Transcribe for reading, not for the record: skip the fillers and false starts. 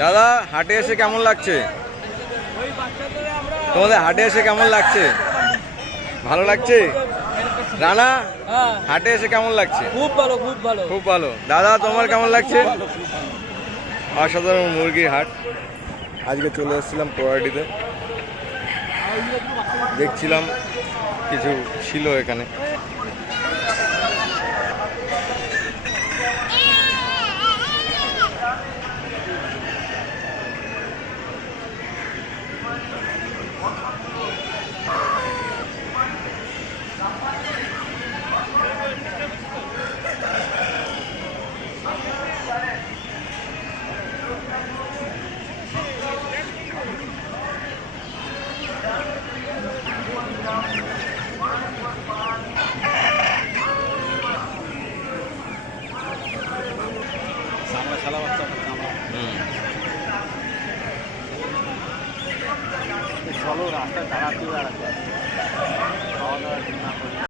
দাদা হাটে এসে কেমন লাগছে? তোমাদের হাটে এসে কেমন লাগছে? ভালো লাগছে? রানা হাটে এসে কেমন লাগছে? খুব ভালো, খুব ভালো, খুব ভালো। দাদা তোমার কেমন লাগছে? অসাধারণ মুরগির হাট। আজকে চলে এসেছিলাম পোড়াটিতে, দেখছিলাম কিছু ছিল এখানে। চলো রাস্তায় দাঁড়াতে খাওয়া দাওয়া না করে